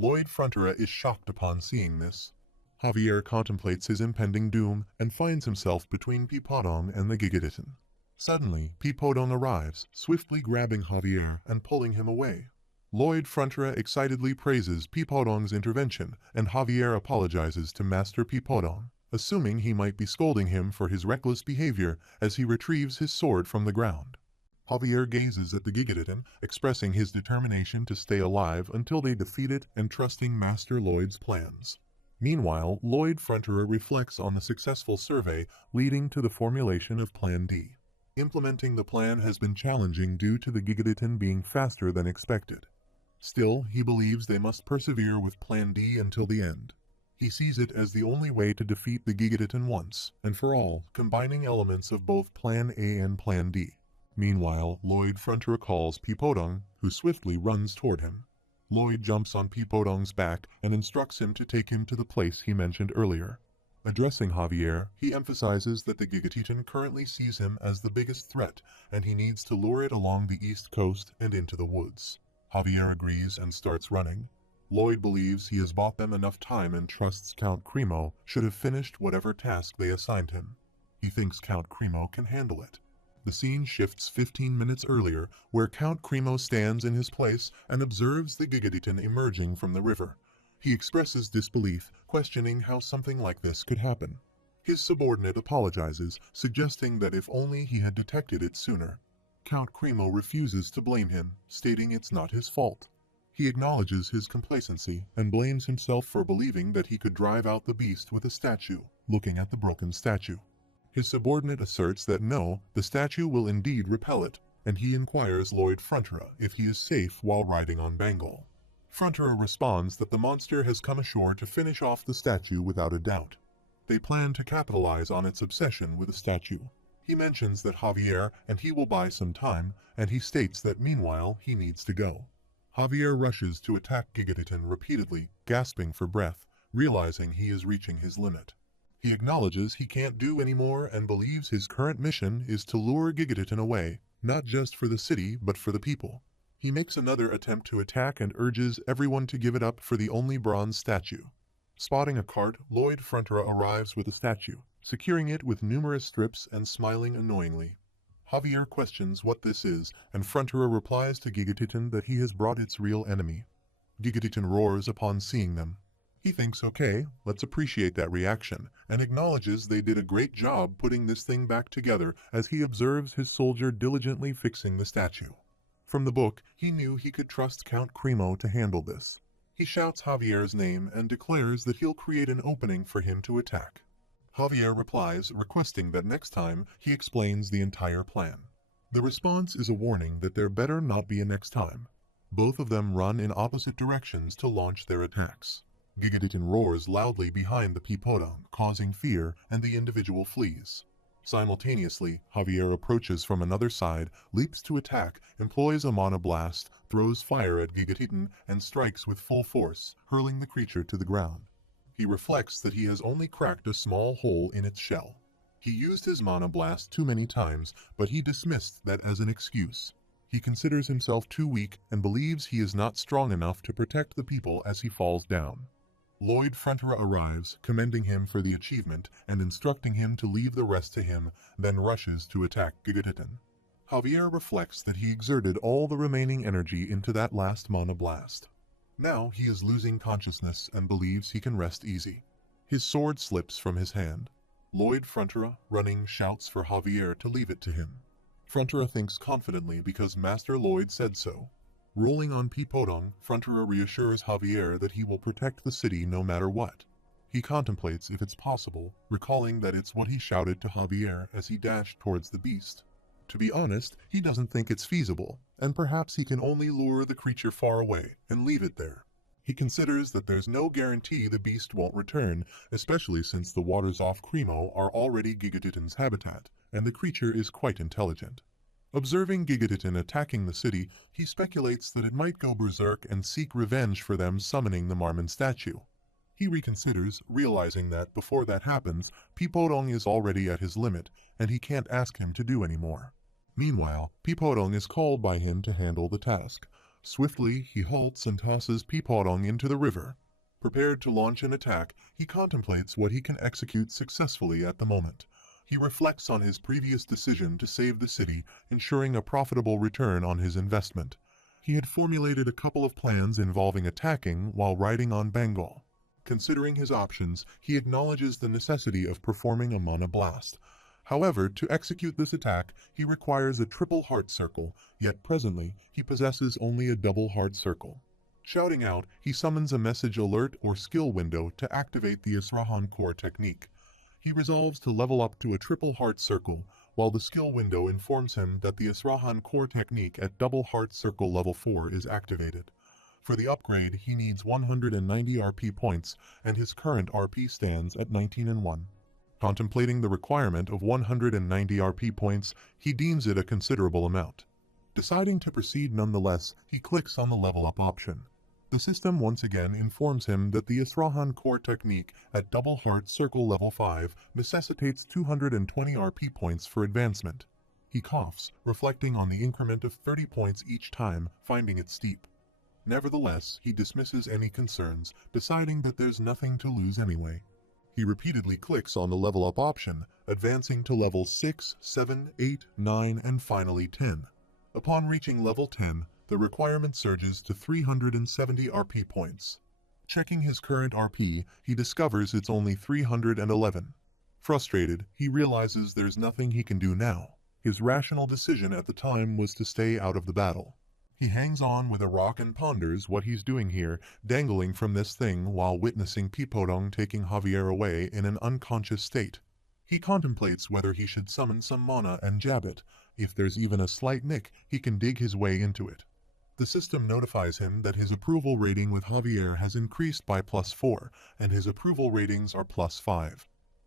Lloyd Frontera is shocked upon seeing this. Javier contemplates his impending doom and finds himself between Pipodong and the Gigatitan. Suddenly, Pipodong arrives, swiftly grabbing Javier and pulling him away. Lloyd Frontera excitedly praises Pipodong's intervention, and Javier apologizes to Master Pipodong, assuming he might be scolding him for his reckless behavior as he retrieves his sword from the ground. Javier gazes at the Gigatitan, expressing his determination to stay alive until they defeat it and trusting Master Lloyd's plans. Meanwhile, Lloyd Frontera reflects on the successful survey leading to the formulation of Plan D. Implementing the plan has been challenging due to the Gigatitan being faster than expected. Still, he believes they must persevere with Plan D until the end. He sees it as the only way to defeat the Gigatitan once and for all, combining elements of both Plan A and Plan D. Meanwhile, Lloyd Frontera calls Pipodong, who swiftly runs toward him. Lloyd jumps on Pipodong's back and instructs him to take him to the place he mentioned earlier. Addressing Javier, he emphasizes that the Gigatitan currently sees him as the biggest threat and he needs to lure it along the east coast and into the woods. Javier agrees and starts running. Lloyd believes he has bought them enough time and trusts Count Cremo should have finished whatever task they assigned him. He thinks Count Cremo can handle it. The scene shifts 15 minutes earlier, where Count Cremo stands in his place and observes the Gigatitan emerging from the river. He expresses disbelief, questioning how something like this could happen. His subordinate apologizes, suggesting that if only he had detected it sooner. Count Cremo refuses to blame him, stating it's not his fault. He acknowledges his complacency and blames himself for believing that he could drive out the beast with a statue, looking at the broken statue. His subordinate asserts that no, the statue will indeed repel it, and he inquires Lloyd Frontera if he is safe while riding on Bengal. Frontera responds that the monster has come ashore to finish off the statue without a doubt. They plan to capitalize on its obsession with the statue. He mentions that Javier and he will buy some time, and he states that meanwhile he needs to go. Javier rushes to attack Gigatitan repeatedly, gasping for breath, realizing he is reaching his limit. He acknowledges he can't do any more and believes his current mission is to lure Gigatitan away, not just for the city but for the people. He makes another attempt to attack and urges everyone to give it up for the only bronze statue. Spotting a cart, Lloyd Frontera arrives with the statue, securing it with numerous strips and smiling annoyingly. Javier questions what this is, and Frontera replies to Gigatitan that he has brought its real enemy. Gigatitan roars upon seeing them. He thinks, okay, let's appreciate that reaction, and acknowledges they did a great job putting this thing back together as he observes his soldier diligently fixing the statue. From the book, he knew he could trust Count Cremo to handle this. He shouts Javier's name and declares that he'll create an opening for him to attack. Javier replies, requesting that next time he explains the entire plan. The response is a warning that there better not be a next time. Both of them run in opposite directions to launch their attacks. Gigatitan roars loudly behind the Pipodong, causing fear, and the individual flees. Simultaneously, Javier approaches from another side, leaps to attack, employs a mana blast, throws fire at Gigatitan, and strikes with full force, hurling the creature to the ground. He reflects that he has only cracked a small hole in its shell. He used his mana blast too many times, but he dismissed that as an excuse. He considers himself too weak and believes he is not strong enough to protect the people as he falls down. Lloyd Frontera arrives, commending him for the achievement and instructing him to leave the rest to him, then rushes to attack Gigatitan. Javier reflects that he exerted all the remaining energy into that last mana blast. Now he is losing consciousness and believes he can rest easy. His sword slips from his hand. Lloyd Frontera, running, shouts for Javier to leave it to him. Frontera thinks confidently because Master Lloyd said so. Rolling on Pipodong, Frontera reassures Javier that he will protect the city no matter what. He contemplates if it's possible, recalling that it's what he shouted to Javier as he dashed towards the beast. To be honest, he doesn't think it's feasible, and perhaps he can only lure the creature far away and leave it there. He considers that there's no guarantee the beast won't return, especially since the waters off Cremo are already Gigatitan's habitat, and the creature is quite intelligent. Observing Gigatitan attacking the city, he speculates that it might go berserk and seek revenge for them summoning the Marmon statue. He reconsiders, realizing that before that happens, Pipodong is already at his limit, and he can't ask him to do any more. Meanwhile, Pipodong is called by him to handle the task. Swiftly, he halts and tosses Peepodong into the river. Prepared to launch an attack, he contemplates what he can execute successfully at the moment. He reflects on his previous decision to save the city, ensuring a profitable return on his investment. He had formulated a couple of plans involving attacking while riding on Bengal. Considering his options, he acknowledges the necessity of performing a mana blast. However, to execute this attack, he requires a triple heart circle, yet presently he possesses only a double heart circle. Shouting out, he summons a message alert or skill window to activate the Asurahan core technique. He resolves to level up to a triple heart circle, while the skill window informs him that the Asurahan core technique at double heart circle level 4 is activated. For the upgrade, he needs 190 RP points, and his current RP stands at 19 and 1. Contemplating the requirement of 190 RP points, he deems it a considerable amount. Deciding to proceed nonetheless, he clicks on the level up option. The system once again informs him that the Asurahan core technique at double heart circle level 5 necessitates 220 RP points for advancement. He coughs, reflecting on the increment of 30 points each time, finding it steep. Nevertheless, he dismisses any concerns, deciding that there's nothing to lose anyway. He repeatedly clicks on the level up option, advancing to levels 6, 7, 8, 9, and finally 10. Upon reaching level 10, the requirement surges to 370 RP points. Checking his current RP, he discovers it's only 311. Frustrated, he realizes there's nothing he can do now. His rational decision at the time was to stay out of the battle. He hangs on with a rock and ponders what he's doing here, dangling from this thing while witnessing Peepodong taking Javier away in an unconscious state. He contemplates whether he should summon some mana and jab it. If there's even a slight nick, he can dig his way into it. The system notifies him that his approval rating with Javier has increased by +4, and his approval ratings are +5.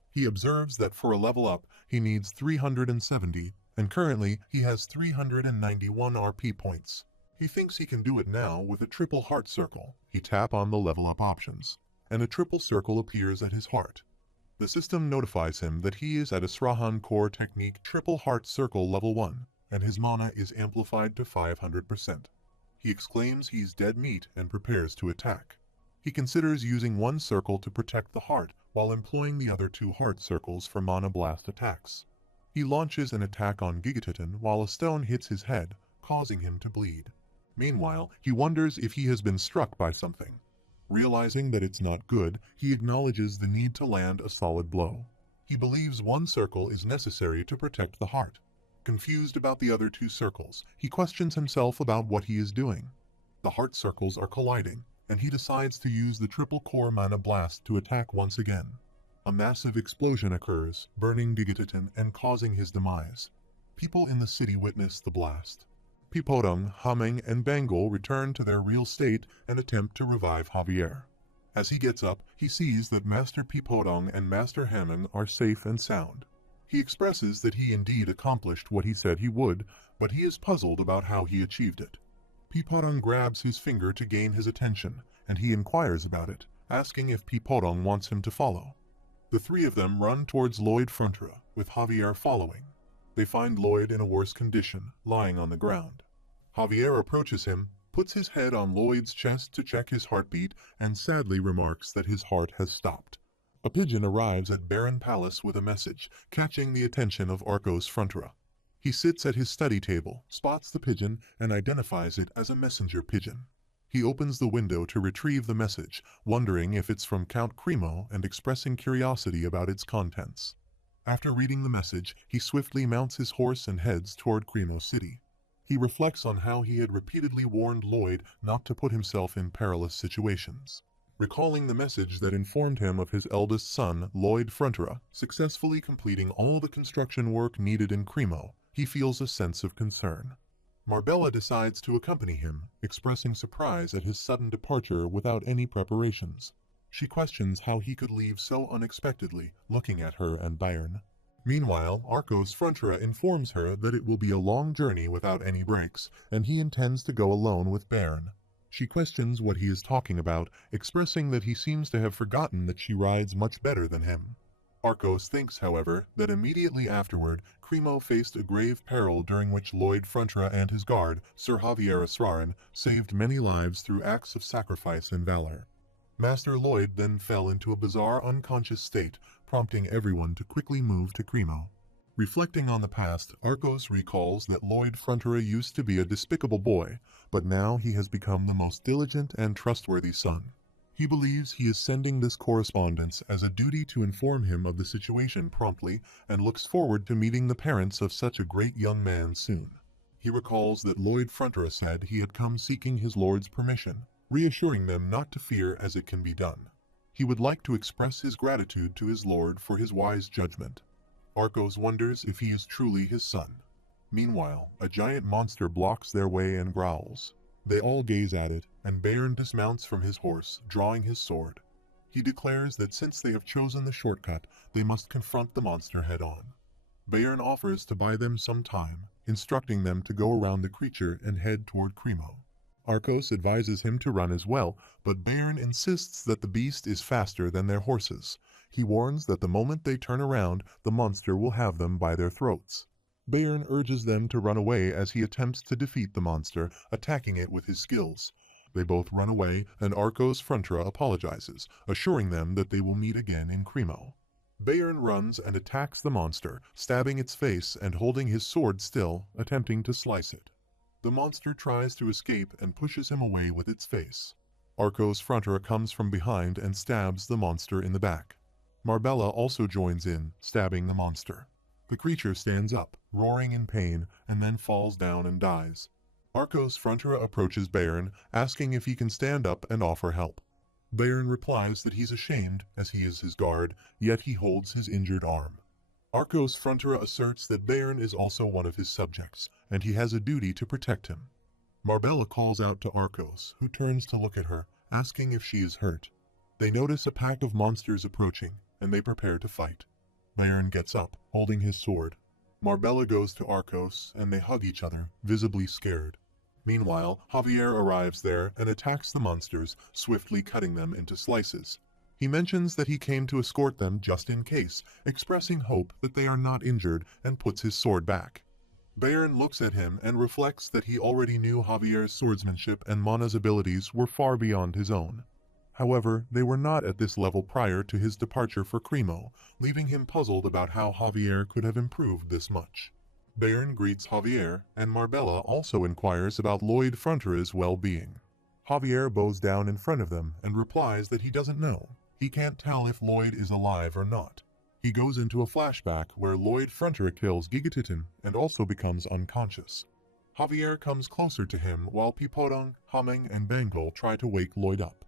He observes that for a level up, he needs 370, and currently he has 391 RP points. He thinks he can do it now with a triple heart circle. He taps on the level up options, and a triple circle appears at his heart. The system notifies him that he is at Asurahan core technique triple heart circle level 1, and his mana is amplified to 500%. He exclaims he's dead meat and prepares to attack. He considers using one circle to protect the heart while employing the other 2 heart circles for mana blast attacks. He launches an attack on Gigatitan while a stone hits his head, causing him to bleed. Meanwhile, he wonders if he has been struck by something. Realizing that it's not good, he acknowledges the need to land a solid blow. He believes one circle is necessary to protect the heart. Confused about the other 2 circles, he questions himself about what he is doing. The heart circles are colliding, and he decides to use the triple core mana blast to attack once again. A massive explosion occurs, burning Gigatitan and causing his demise. People in the city witness the blast. Peepodong, Taming, and Bengal return to their real state and attempt to revive Javier. As he gets up, he sees that Master Peepodong and Master Taming are safe and sound. He expresses that he indeed accomplished what he said he would, but he is puzzled about how he achieved it. Peepodong grabs his finger to gain his attention, and he inquires about it, asking if Peepodong wants him to follow. The 3 of them run towards Lloyd Frontra, with Javier following. They find Lloyd in a worse condition, lying on the ground. Javier approaches him, puts his head on Lloyd's chest to check his heartbeat, and sadly remarks that his heart has stopped. A pigeon arrives at Baron Palace with a message, catching the attention of Arcos Frontra. He sits at his study table, spots the pigeon, and identifies it as a messenger pigeon. He opens the window to retrieve the message, wondering if it's from Count Cremo and expressing curiosity about its contents. After reading the message, he swiftly mounts his horse and heads toward Cremo City. He reflects on how he had repeatedly warned Lloyd not to put himself in perilous situations. Recalling the message that informed him of his eldest son, Lloyd Frontra, successfully completing all the construction work needed in Cremo, he feels a sense of concern. Marbella decides to accompany him, expressing surprise at his sudden departure without any preparations. She questions how he could leave so unexpectedly, looking at her and Bayern. Meanwhile, Arcos Frontra informs her that it will be a long journey without any breaks, and he intends to go alone with Bayern. She questions what he is talking about, expressing that he seems to have forgotten that she rides much better than him. Arcos thinks, however, that immediately afterward, Cremo faced a grave peril during which Lloyd Frontra and his guard, Sir Javier Asraran, saved many lives through acts of sacrifice and valor. Master Lloyd then fell into a bizarre unconscious state, prompting everyone to quickly move to Cremo. Reflecting on the past, Arcos recalls that Lloyd Frontera used to be a despicable boy, but now he has become the most diligent and trustworthy son. He believes he is sending this correspondence as a duty to inform him of the situation promptly and looks forward to meeting the parents of such a great young man soon. He recalls that Lloyd Frontera said he had come seeking his lord's permission, reassuring them not to fear as it can be done. He would like to express his gratitude to his lord for his wise judgment. Arcos wonders if he is truly his son. Meanwhile, a giant monster blocks their way and growls. They all gaze at it, and Bayern dismounts from his horse, drawing his sword. He declares that since they have chosen the shortcut, they must confront the monster head-on. Bayern offers to buy them some time, instructing them to go around the creature and head toward Cremo. Arcos advises him to run as well, but Bayern insists that the beast is faster than their horses. He warns that the moment they turn around, the monster will have them by their throats. Bayern urges them to run away as he attempts to defeat the monster, attacking it with his skills. They both run away, and Arcos Frontera apologizes, assuring them that they will meet again in Cremo. Bayern runs and attacks the monster, stabbing its face and holding his sword still, attempting to slice it. The monster tries to escape and pushes him away with its face. Arcos Frontera comes from behind and stabs the monster in the back. Marbella also joins in, stabbing the monster. The creature stands up, roaring in pain, and then falls down and dies. Arcos Frontera approaches Bayern, asking if he can stand up and offer help. Bayern replies that he's ashamed, as he is his guard, yet he holds his injured arm. Arcos Frontera asserts that Bayern is also one of his subjects, and he has a duty to protect him. Marbella calls out to Arcos, who turns to look at her, asking if she is hurt. They notice a pack of monsters approaching, and they prepare to fight. Bayern gets up, holding his sword. Marbella goes to Arcos, and they hug each other, visibly scared. Meanwhile, Javier arrives there and attacks the monsters, swiftly cutting them into slices. He mentions that he came to escort them just in case, expressing hope that they are not injured, and puts his sword back. Bayern looks at him and reflects that he already knew Javier's swordsmanship and Mana's abilities were far beyond his own. However, they were not at this level prior to his departure for Cremo, leaving him puzzled about how Javier could have improved this much. Bayern greets Javier, and Marbella also inquires about Lloyd Frontera's well-being. Javier bows down in front of them and replies that he doesn't know. He can't tell if Lloyd is alive or not. He goes into a flashback where Lloyd Frontera kills Gigatitan and also becomes unconscious. Javier comes closer to him while Pipodong, Humming, and Bangle try to wake Lloyd up.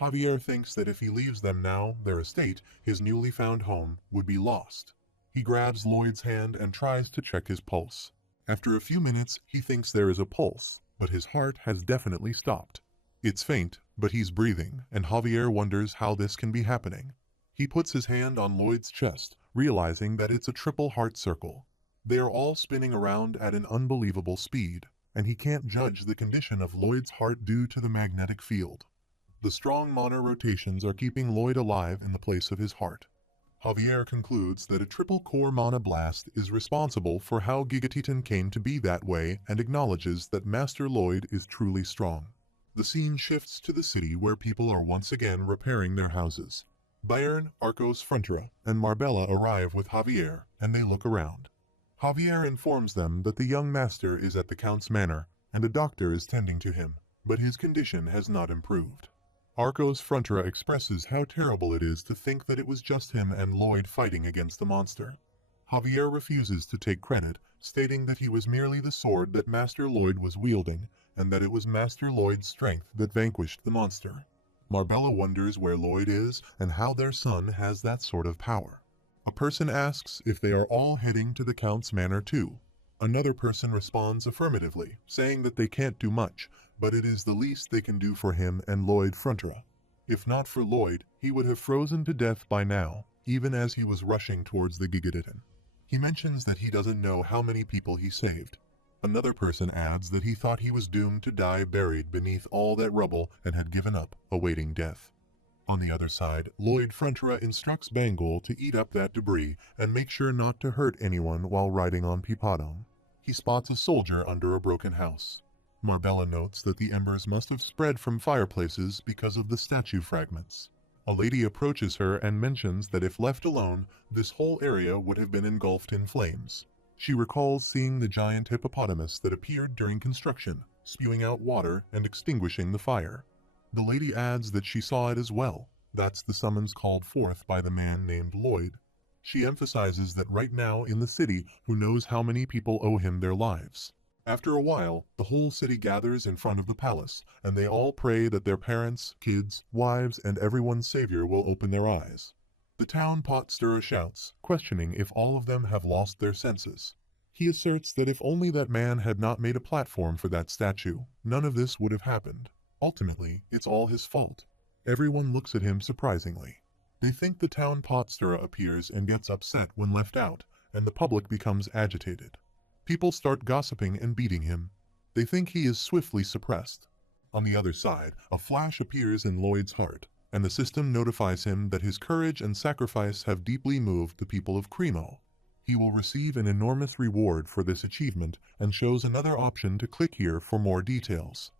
Javier thinks that if he leaves them now, their estate, his newly found home, would be lost. He grabs Lloyd's hand and tries to check his pulse. After a few minutes, he thinks there is a pulse, but his heart has definitely stopped. It's faint, but he's breathing, and Javier wonders how this can be happening. He puts his hand on Lloyd's chest, realizing that it's a triple heart circle. They are all spinning around at an unbelievable speed, and he can't judge the condition of Lloyd's heart due to the magnetic field. The strong mana rotations are keeping Lloyd alive in the place of his heart. Javier concludes that a triple core mana blast is responsible for how Gigatitan came to be that way and acknowledges that Master Lloyd is truly strong. The scene shifts to the city where people are once again repairing their houses. Bayern, Arcos Frontera, and Marbella arrive with Javier, and they look around. Javier informs them that the young master is at the Count's manor, and a doctor is tending to him, but his condition has not improved. Arcos Frontera expresses how terrible it is to think that it was just him and Lloyd fighting against the monster. Javier refuses to take credit, stating that he was merely the sword that Master Lloyd was wielding, and that it was Master Lloyd's strength that vanquished the monster. Marbella wonders where Lloyd is and how their son has that sort of power. A person asks if they are all heading to the Count's manor too. Another person responds affirmatively, saying that they can't do much, but it is the least they can do for him and Lloyd Frontera. If not for Lloyd, he would have frozen to death by now, even as he was rushing towards the Gigatitan. He mentions that he doesn't know how many people he saved. Another person adds that he thought he was doomed to die buried beneath all that rubble and had given up, awaiting death. On the other side, Lloyd Frontera instructs Bangle to eat up that debris and make sure not to hurt anyone while riding on Peapadong. He spots a soldier under a broken house. Marbella notes that the embers must have spread from fireplaces because of the statue fragments. A lady approaches her and mentions that if left alone, this whole area would have been engulfed in flames. She recalls seeing the giant hippopotamus that appeared during construction, spewing out water and extinguishing the fire. The lady adds that she saw it as well. That's the summons called forth by the man named Lloyd. She emphasizes that right now in the city, who knows how many people owe him their lives. After a while, the whole city gathers in front of the palace, and they all pray that their parents, kids, wives, and everyone's savior will open their eyes. The town pot stirrer shouts, questioning if all of them have lost their senses. He asserts that if only that man had not made a platform for that statue, none of this would have happened. Ultimately, it's all his fault. Everyone looks at him surprisingly. They think the town pot stirrer appears and gets upset when left out, and the public becomes agitated. People start gossiping and beating him. They think he is swiftly suppressed. On the other side, a flash appears in Lloyd's heart, and the system notifies him that his courage and sacrifice have deeply moved the people of Cremo. He will receive an enormous reward for this achievement and shows another option to click here for more details.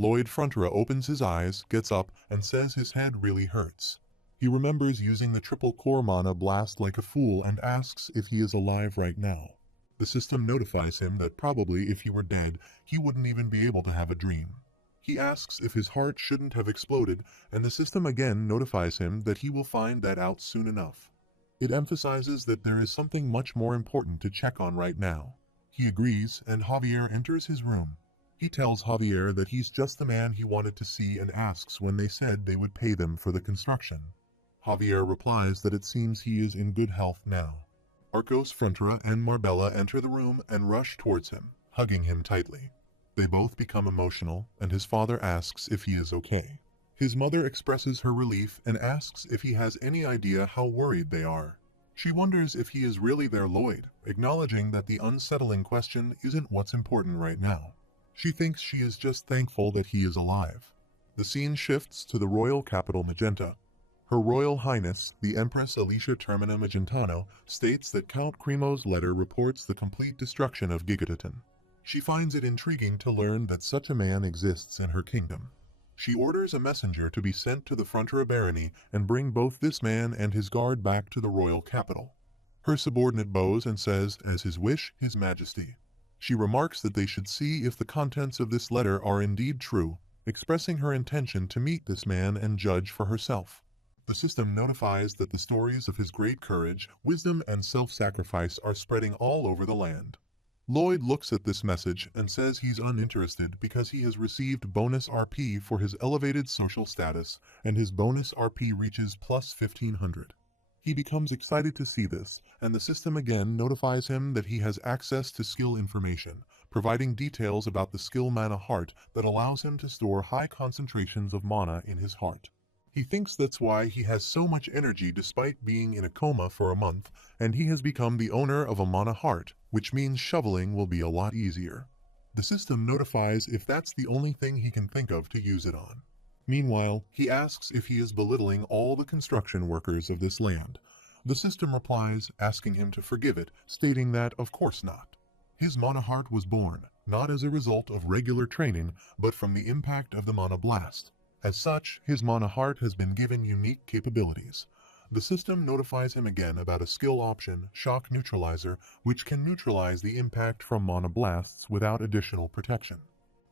Lloyd Frontera opens his eyes, gets up, and says his head really hurts. He remembers using the triple core mana blast like a fool and asks if he is alive right now. The system notifies him that probably if he were dead, he wouldn't even be able to have a dream. He asks if his heart shouldn't have exploded, and the system again notifies him that he will find that out soon enough. It emphasizes that there is something much more important to check on right now. He agrees, and Javier enters his room. He tells Javier that he's just the man he wanted to see and asks when they said they would pay them for the construction. Javier replies that it seems he is in good health now. Arcos Frontera and Marbella enter the room and rush towards him, hugging him tightly. They both become emotional, and his father asks if he is okay. His mother expresses her relief and asks if he has any idea how worried they are. She wonders if he is really their Lloyd, acknowledging that the unsettling question isn't what's important right now. She thinks she is just thankful that he is alive. The scene shifts to the royal capital Magenta. Her Royal Highness, the Empress Alicia Termina Magentano, states that Count Cremo's letter reports the complete destruction of Gigaton. She finds it intriguing to learn that such a man exists in her kingdom. She orders a messenger to be sent to the Frontera barony and bring both this man and his guard back to the royal capital. Her subordinate bows and says, as his wish, His Majesty. She remarks that they should see if the contents of this letter are indeed true, expressing her intention to meet this man and judge for herself. The system notifies that the stories of his great courage, wisdom, and self-sacrifice are spreading all over the land. Lloyd looks at this message and says he's uninterested because he has received bonus RP for his elevated social status, and his bonus RP reaches plus 1500. He becomes excited to see this, and the system again notifies him that he has access to skill information, providing details about the skill mana heart that allows him to store high concentrations of mana in his heart. He thinks that's why he has so much energy despite being in a coma for a month, and he has become the owner of a mana heart, which means shoveling will be a lot easier. The system notifies if that's the only thing he can think of to use it on. Meanwhile, he asks if he is belittling all the construction workers of this land. The system replies, asking him to forgive it, stating that of course not. His mana heart was born, not as a result of regular training, but from the impact of the mana blast. As such, his mana heart has been given unique capabilities. The system notifies him again about a skill option, Shock Neutralizer, which can neutralize the impact from mana blasts without additional protection.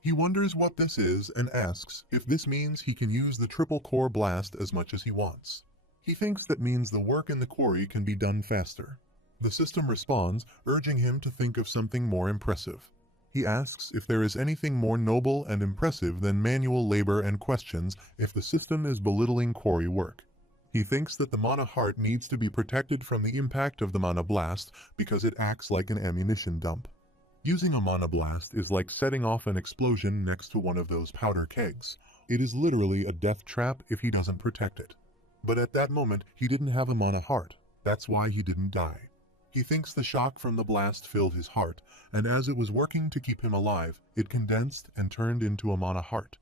He wonders what this is and asks if this means he can use the triple core blast as much as he wants. He thinks that means the work in the quarry can be done faster. The system responds, urging him to think of something more impressive. He asks if there is anything more noble and impressive than manual labor and questions if the system is belittling quarry work. He thinks that the mana heart needs to be protected from the impact of the mana blast because it acts like an ammunition dump. Using a mana blast is like setting off an explosion next to one of those powder kegs. It is literally a death trap if he doesn't protect it. But at that moment, he didn't have a mana heart. That's why he didn't die. He thinks the shock from the blast filled his heart, and as it was working to keep him alive, it condensed and turned into a mana heart.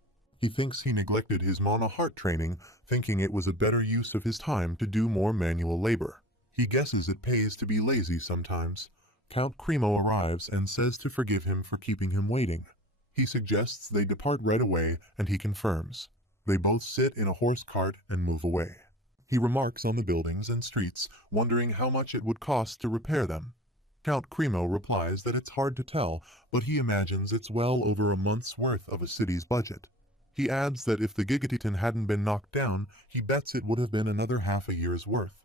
He thinks he neglected his Mana heart training, thinking it was a better use of his time to do more manual labor. He guesses it pays to be lazy sometimes. Count Cremo arrives and says to forgive him for keeping him waiting. He suggests they depart right away, and he confirms. They both sit in a horse cart and move away. He remarks on the buildings and streets, wondering how much it would cost to repair them. Count Cremo replies that it's hard to tell, but he imagines it's well over a month's worth of a city's budget. He adds that if the Gigatitan hadn't been knocked down, he bets it would have been another half a year's worth.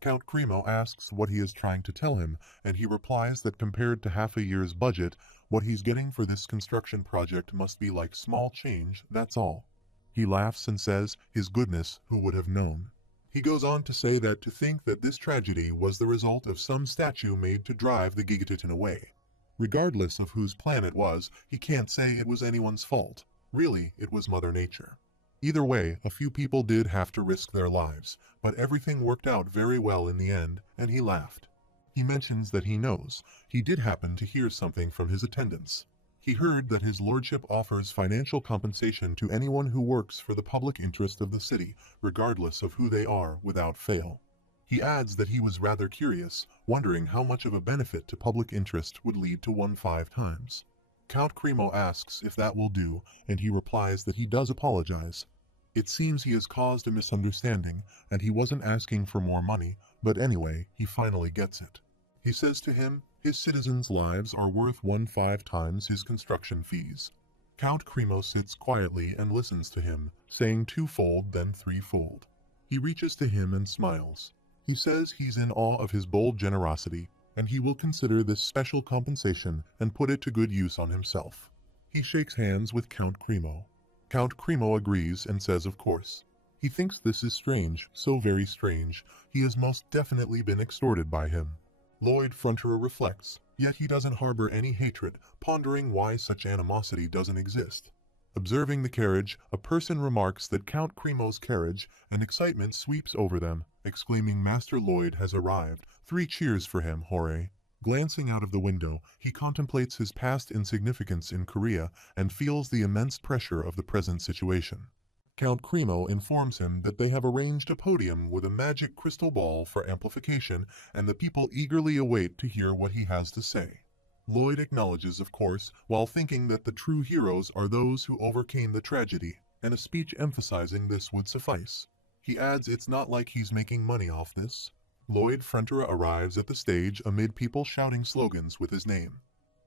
Count Cremo asks what he is trying to tell him, and he replies that compared to half a year's budget, what he's getting for this construction project must be like small change, that's all. He laughs and says, his goodness, who would have known? He goes on to say that to think that this tragedy was the result of some statue made to drive the Gigatitan away. Regardless of whose plan it was, he can't say it was anyone's fault. Really, it was Mother Nature. Either way, a few people did have to risk their lives, but everything worked out very well in the end, and he laughed. He mentions that he knows. He did happen to hear something from his attendants. He heard that his lordship offers financial compensation to anyone who works for the public interest of the city, regardless of who they are, without fail. He adds that he was rather curious, wondering how much of a benefit to public interest would lead to 1 5 times. Count Cremo asks if that will do, and he replies that he does apologize. It seems he has caused a misunderstanding, and he wasn't asking for more money, but anyway, he finally gets it. He says to him, his citizens' lives are worth 1 5 times his construction fees. Count Cremo sits quietly and listens to him, saying 2-fold then 3-fold. He reaches to him and smiles. He says he's in awe of his bold generosity, and he will consider this special compensation and put it to good use on himself. He shakes hands with Count Cremo. Count Cremo agrees and says of course. He thinks this is strange, so very strange. He has most definitely been extorted by him. Lloyd Fronterer reflects, yet he doesn't harbor any hatred, pondering why such animosity doesn't exist. Observing the carriage, a person remarks that Count Cremo's carriage, and excitement sweeps over them, exclaiming Master Lloyd has arrived. 3 cheers for him, hooray. Glancing out of the window, he contemplates his past insignificance in Korea and feels the immense pressure of the present situation. Count Cremo informs him that they have arranged a podium with a magic crystal ball for amplification, and the people eagerly await to hear what he has to say. Lloyd acknowledges, of course, while thinking that the true heroes are those who overcame the tragedy, and a speech emphasizing this would suffice. He adds it's not like he's making money off this. Lloyd Fronterer arrives at the stage amid people shouting slogans with his name.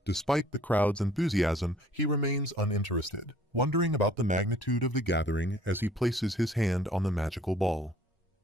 Despite the crowd's enthusiasm, he remains uninterested, wondering about the magnitude of the gathering as he places his hand on the magical ball.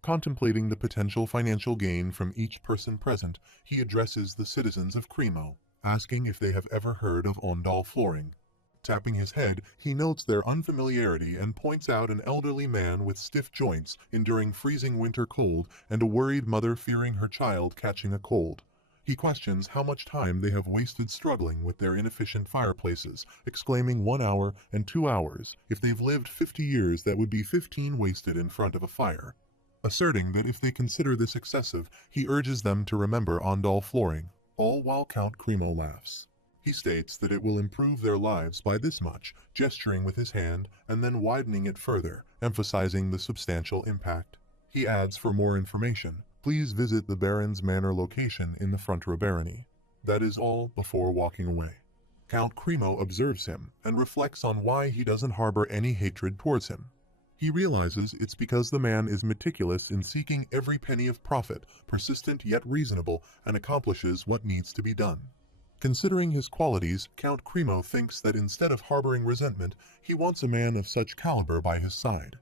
Contemplating the potential financial gain from each person present, he addresses the citizens of Cremo, asking if they have ever heard of Ondal flooring. Tapping his head, he notes their unfamiliarity and points out an elderly man with stiff joints enduring freezing winter cold and a worried mother fearing her child catching a cold. He questions how much time they have wasted struggling with their inefficient fireplaces, exclaiming 1 hour and 2 hours. If they've lived 50 years, that would be 15 wasted in front of a fire. Asserting that if they consider this excessive, he urges them to remember Ondal flooring, all while Count Cremo laughs. He states that it will improve their lives by this much, gesturing with his hand and then widening it further, emphasizing the substantial impact. He adds for more information, please visit the Baron's Manor location in the Fronterer Barony. That is all before walking away. Count Cremo observes him and reflects on why he doesn't harbor any hatred towards him. He realizes it's because the man is meticulous in seeking every penny of profit, persistent yet reasonable, and accomplishes what needs to be done. Considering his qualities, Count Cremo thinks that instead of harboring resentment, he wants a man of such caliber by his side.